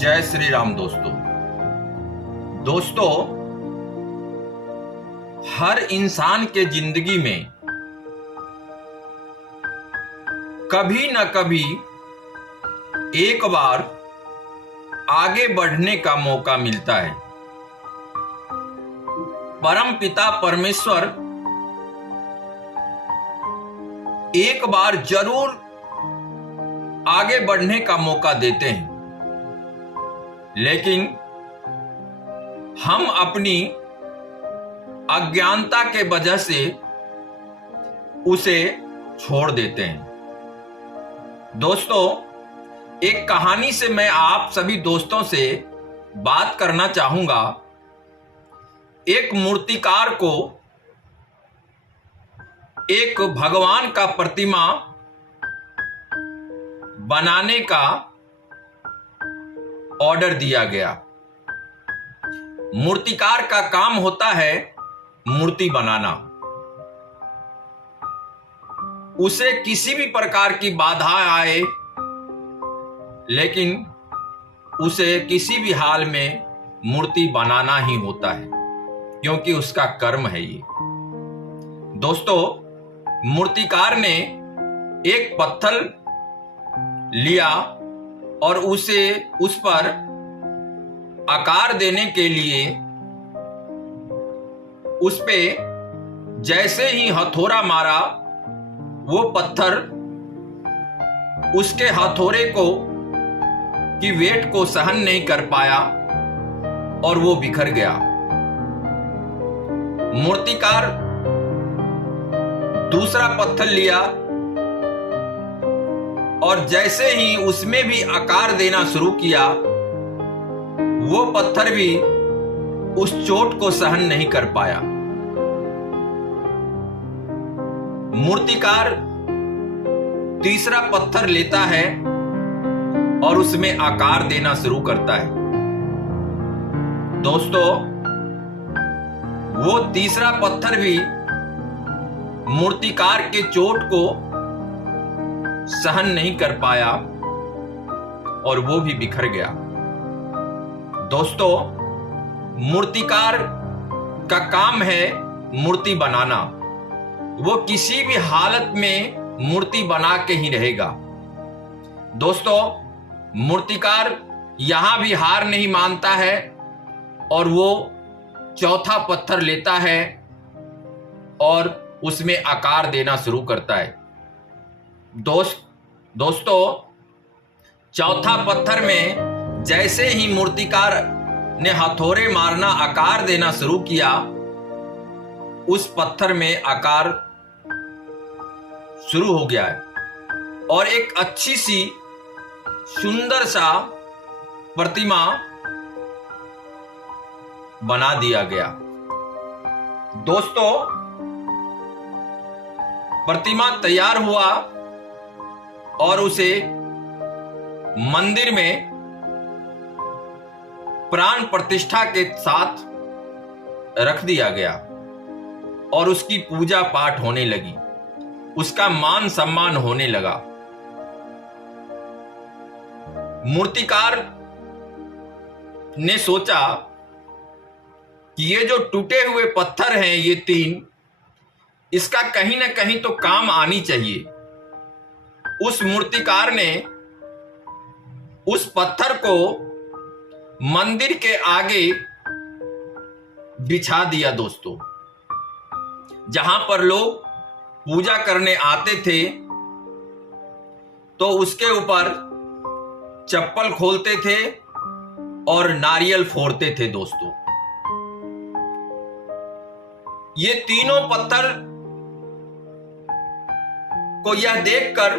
जय श्री राम दोस्तों, हर इंसान के जिंदगी में कभी न कभी एक बार आगे बढ़ने का मौका मिलता है। परम पिता परमेश्वर एक बार जरूर आगे बढ़ने का मौका देते हैं, लेकिन हम अपनी अज्ञानता के वजह से उसे छोड़ देते हैं। दोस्तों, एक कहानी से मैं आप सभी दोस्तों से बात करना चाहूंगा। एक मूर्तिकार को एक भगवान का प्रतिमा बनाने का ऑर्डर दिया गया। मूर्तिकार का काम होता है मूर्ति बनाना। उसे किसी भी प्रकार की बाधा आए, लेकिन उसे किसी भी हाल में मूर्ति बनाना ही होता है, क्योंकि उसका कर्म है ये। दोस्तों, मूर्तिकार ने एक पत्थर लिया और उसे उस पर आकार देने के लिए उस पे जैसे ही हथौड़ा मारा, वो पत्थर उसके हथौड़े को की वेट को सहन नहीं कर पाया और वो बिखर गया। मूर्तिकार दूसरा पत्थर लिया और जैसे ही उसमें भी आकार देना शुरू किया, वो पत्थर भी उस चोट को सहन नहीं कर पाया। मूर्तिकार तीसरा पत्थर लेता है और उसमें आकार देना शुरू करता है। दोस्तों, वो तीसरा पत्थर भी मूर्तिकार के चोट को सहन नहीं कर पाया और वो भी बिखर गया। दोस्तों, मूर्तिकार का काम है मूर्ति बनाना। वो किसी भी हालत में मूर्ति बना के ही रहेगा। दोस्तों, मूर्तिकार यहां भी हार नहीं मानता है और वो चौथा पत्थर लेता है और उसमें आकार देना शुरू करता है। दोस्तों, चौथा पत्थर में जैसे ही मूर्तिकार ने हथौड़े मारना, आकार देना शुरू किया, उस पत्थर में आकार शुरू हो गया है और एक अच्छी सी सुंदर सा प्रतिमा बना दिया गया। दोस्तों, प्रतिमा तैयार हुआ और उसे मंदिर में प्राण प्रतिष्ठा के साथ रख दिया गया और उसकी पूजा पाठ होने लगी। उसका मान सम्मान होने लगा। मूर्तिकार ने सोचा कि ये जो टूटे हुए पत्थर हैं, ये तीन, इसका कहीं ना कहीं तो काम आनी चाहिए। उस मूर्तिकार ने उस पत्थर को मंदिर के आगे बिछा दिया। दोस्तों, जहां पर लोग पूजा करने आते थे तो उसके ऊपर चप्पल खोलते थे और नारियल फोड़ते थे। दोस्तों, ये तीनों पत्थर को यह देखकर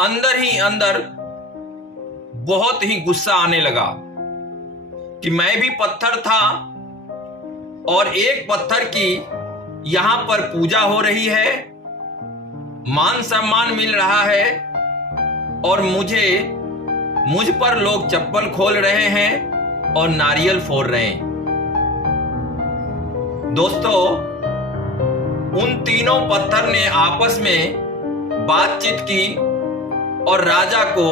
अंदर ही अंदर बहुत ही गुस्सा आने लगा कि मैं भी पत्थर था और एक पत्थर की यहां पर पूजा हो रही है, मान सम्मान मिल रहा है और मुझ पर लोग चप्पल खोल रहे हैं और नारियल फोड़ रहे हैं। दोस्तों, उन तीनों पत्थर ने आपस में बातचीत की और राजा को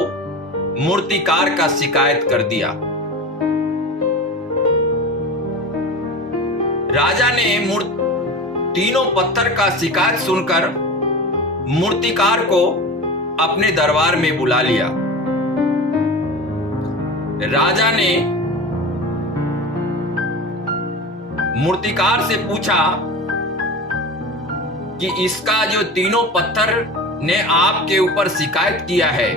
मूर्तिकार का शिकायत कर दिया। राजा ने तीनों पत्थर का शिकायत सुनकर मूर्तिकार को अपने दरबार में बुला लिया। राजा ने मूर्तिकार से पूछा कि इसका जो तीनों पत्थर ने आपके ऊपर शिकायत किया है।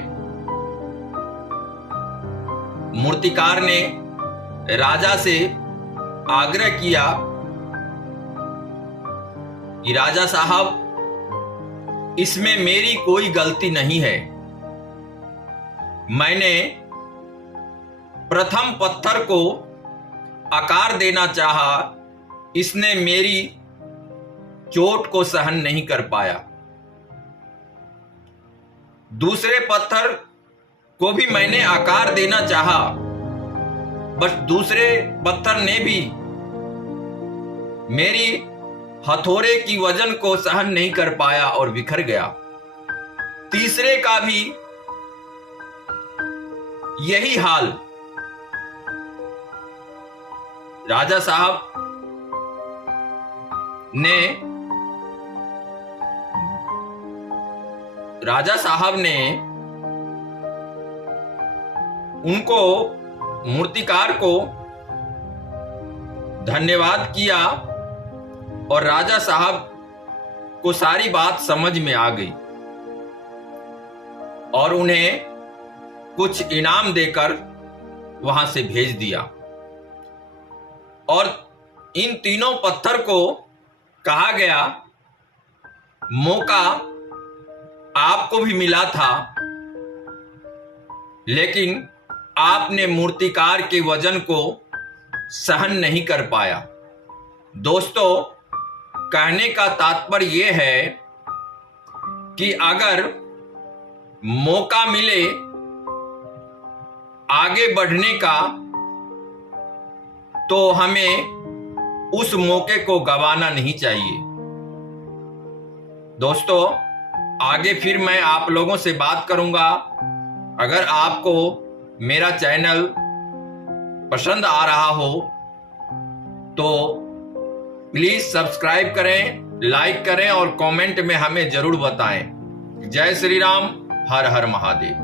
मूर्तिकार ने राजा से आग्रह किया कि राजा साहब, इसमें मेरी कोई गलती नहीं है। मैंने प्रथम पत्थर को आकार देना चाहा, इसने मेरी चोट को सहन नहीं कर पाया। दूसरे पत्थर को भी मैंने आकार देना चाहा, बस दूसरे पत्थर ने भी मेरी हथौड़े की वजन को सहन नहीं कर पाया और बिखर गया। तीसरे का भी यही हाल। राजा साहब ने उनको मूर्तिकार को धन्यवाद किया और राजा साहब को सारी बात समझ में आ गई और उन्हें कुछ इनाम देकर वहां से भेज दिया। और इन तीनों पत्थर को कहा गया, मौका आपको भी मिला था, लेकिन आपने मूर्तिकार के वजन को सहन नहीं कर पाया। दोस्तों, कहने का तात्पर्य यह है कि अगर मौका मिले आगे बढ़ने का, तो हमें उस मौके को गंवाना नहीं चाहिए। दोस्तों, आगे फिर मैं आप लोगों से बात करूंगा। अगर आपको मेरा चैनल पसंद आ रहा हो तो प्लीज सब्सक्राइब करें, लाइक करें और कमेंट में हमें जरूर बताएं। जय श्री राम, हर हर महादेव।